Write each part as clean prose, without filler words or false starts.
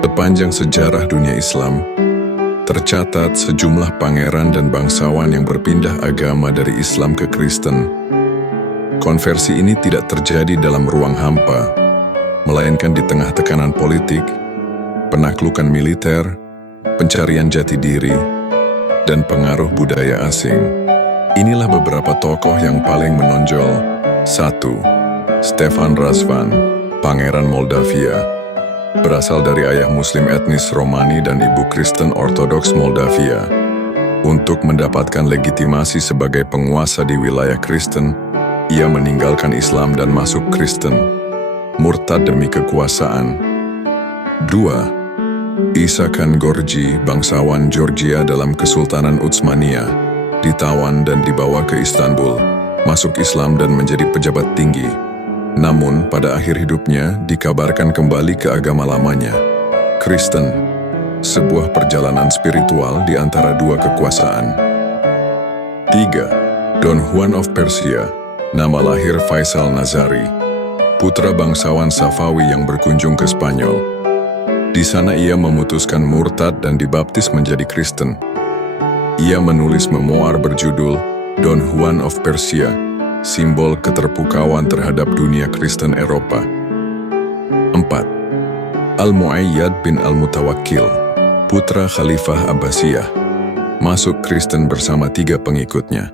Sepanjang sejarah dunia Islam, tercatat sejumlah pangeran dan bangsawan yang berpindah agama dari Islam ke Kristen. Konversi ini tidak terjadi dalam ruang hampa, melainkan di tengah tekanan politik, penaklukan militer, pencarian jati diri, dan pengaruh budaya asing. Inilah beberapa tokoh yang paling menonjol. 1. Stefan Razvan, Pangeran Moldavia. Berasal dari ayah muslim etnis Romani dan ibu Kristen Ortodoks Moldavia. Untuk mendapatkan legitimasi sebagai penguasa di wilayah Kristen, ia meninggalkan Islam dan masuk Kristen, murtad demi kekuasaan. 2. Isa Khan Gorgi, bangsawan Georgia dalam Kesultanan Utsmaniyah, ditawan dan dibawa ke Istanbul, masuk Islam dan menjadi pejabat tinggi. Namun, pada akhir hidupnya dikabarkan kembali ke agama lamanya, Kristen, sebuah perjalanan spiritual di antara dua kekuasaan. 3. Don Juan of Persia, nama lahir Faisal Nazari, putra bangsawan Safawi yang berkunjung ke Spanyol. Di sana ia memutuskan murtad dan dibaptis menjadi Kristen. Ia menulis memoir berjudul Don Juan of Persia, simbol keterpukauan terhadap dunia Kristen Eropa. 4. Al-Mu'ayyad bin Al-Mutawakkil, putra Khalifah Abbasiyah, masuk Kristen bersama 3 pengikutnya.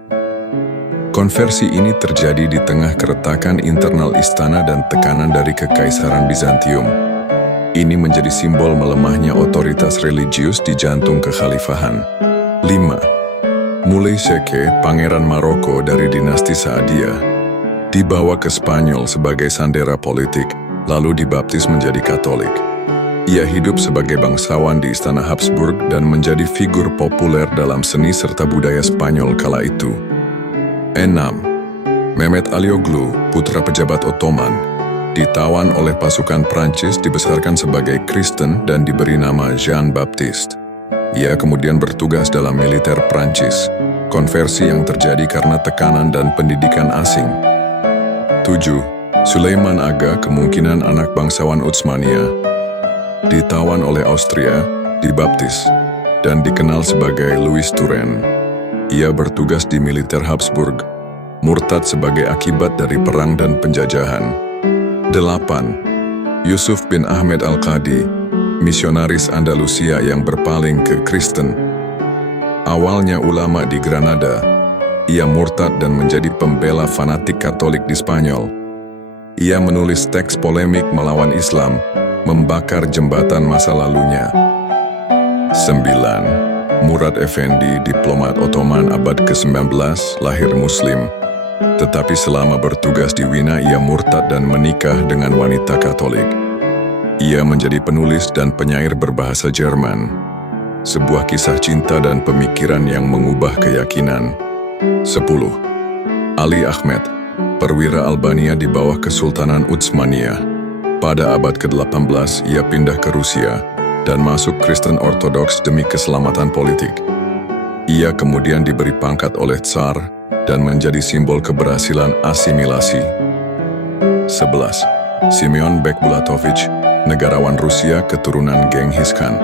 Konversi ini terjadi di tengah keretakan internal istana dan tekanan dari Kekaisaran Bizantium. Ini menjadi simbol melemahnya otoritas religius di jantung kekhalifahan. 5. Moulay Seke, Pangeran Maroko dari dinasti Saadiyah, dibawa ke Spanyol sebagai sandera politik, lalu dibaptis menjadi Katolik. Ia hidup sebagai bangsawan di Istana Habsburg dan menjadi figur populer dalam seni serta budaya Spanyol kala itu. 6. Mehmet Alioglu, putra pejabat Ottoman, ditawan oleh pasukan Prancis, dibesarkan sebagai Kristen dan diberi nama Jean Baptiste. Ia kemudian bertugas dalam militer Prancis, konversi yang terjadi karena tekanan dan pendidikan asing. 7. Sulaiman Aga, kemungkinan anak bangsawan Utsmaniyah, ditawan oleh Austria, dibaptis, dan dikenal sebagai Louis Turenne. Ia bertugas di militer Habsburg, murtad sebagai akibat dari perang dan penjajahan. 8. Yusuf bin Ahmed Al-Qadi, misionaris Andalusia yang berpaling ke Kristen. Awalnya ulama di Granada, ia murtad dan menjadi pembela fanatik Katolik di Spanyol. Ia menulis teks polemik melawan Islam, membakar jembatan masa lalunya. 9. Murad Effendi, diplomat Ottoman abad ke-19, lahir Muslim. Tetapi selama bertugas di Wina ia murtad dan menikah dengan wanita Katolik. Ia menjadi penulis dan penyair berbahasa Jerman. Sebuah kisah cinta dan pemikiran yang mengubah keyakinan. 10. Ali Ahmed, perwira Albania di bawah Kesultanan Utsmaniyah. Pada abad ke-18 ia pindah ke Rusia dan masuk Kristen Ortodoks demi keselamatan politik. Ia kemudian diberi pangkat oleh Tsar dan menjadi simbol keberhasilan asimilasi. 11. Simeon Bekbulatovich, negarawan Rusia keturunan Genghis Khan.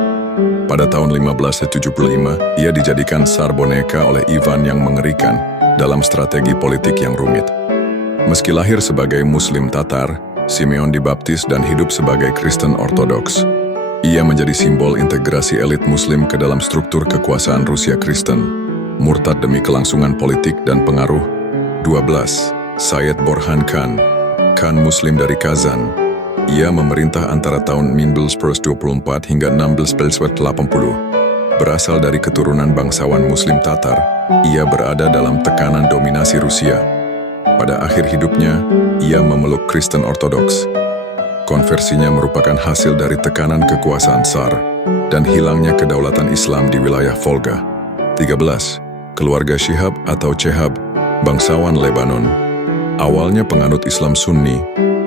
Pada tahun 1575, ia dijadikan Tsar boneka oleh Ivan yang mengerikan dalam strategi politik yang rumit. Meski lahir sebagai Muslim Tatar, Simeon dibaptis dan hidup sebagai Kristen Ortodoks. Ia menjadi simbol integrasi elit Muslim ke dalam struktur kekuasaan Rusia Kristen, murtad demi kelangsungan politik dan pengaruh. 12. Syed Borhan Khan, Khan Muslim dari Kazan. Ia memerintah antara tahun 1924 hingga 1980. Berasal dari keturunan bangsawan Muslim Tatar, ia berada dalam tekanan dominasi Rusia. Pada akhir hidupnya, ia memeluk Kristen Ortodoks. Konversinya merupakan hasil dari tekanan kekuasaan Tsar dan hilangnya kedaulatan Islam di wilayah Volga. 13. Keluarga Shihab atau Chehab, bangsawan Lebanon. Awalnya penganut Islam Sunni,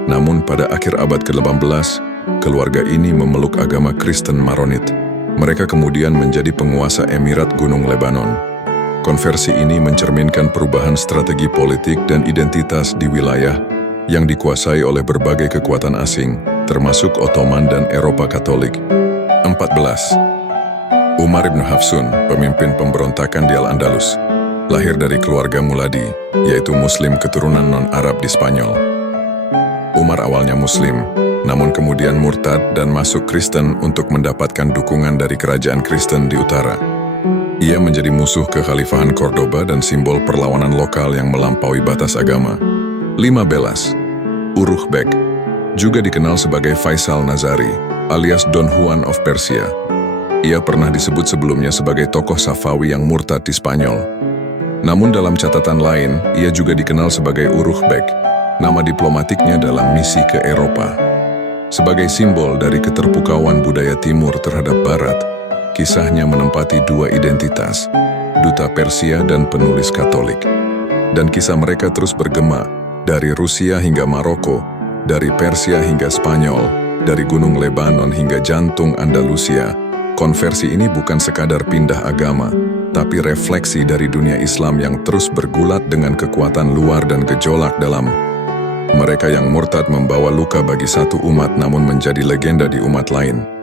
namun pada akhir abad ke-18, keluarga ini memeluk agama Kristen Maronit. Mereka kemudian menjadi penguasa Emirat Gunung Lebanon. Konversi ini mencerminkan perubahan strategi politik dan identitas di wilayah yang dikuasai oleh berbagai kekuatan asing, termasuk Ottoman dan Eropa Katolik. 14. Umar ibn Hafsun, pemimpin pemberontakan di Al-Andalus, lahir dari keluarga Muladi, yaitu Muslim keturunan non-Arab di Spanyol. Umar awalnya Muslim, namun kemudian murtad dan masuk Kristen untuk mendapatkan dukungan dari kerajaan Kristen di utara. Ia menjadi musuh kekhalifahan Cordoba dan simbol perlawanan lokal yang melampaui batas agama. 15. Uruh Beg, juga dikenal sebagai Faisal Nazari, alias Don Juan of Persia. Ia pernah disebut sebelumnya sebagai tokoh Safawi yang murtad di Spanyol. Namun dalam catatan lain, ia juga dikenal sebagai Uruh Beg, nama diplomatiknya dalam misi ke Eropa. Sebagai simbol dari keterpukauan budaya Timur terhadap Barat, kisahnya menempati dua identitas, duta Persia dan penulis Katolik. Dan kisah mereka terus bergema, dari Rusia hingga Maroko, dari Persia hingga Spanyol, dari Gunung Lebanon hingga jantung Andalusia. Konversi ini bukan sekadar pindah agama, tapi refleksi dari dunia Islam yang terus bergulat dengan kekuatan luar dan gejolak dalam. Mereka yang murtad membawa luka bagi satu umat namun menjadi legenda di umat lain.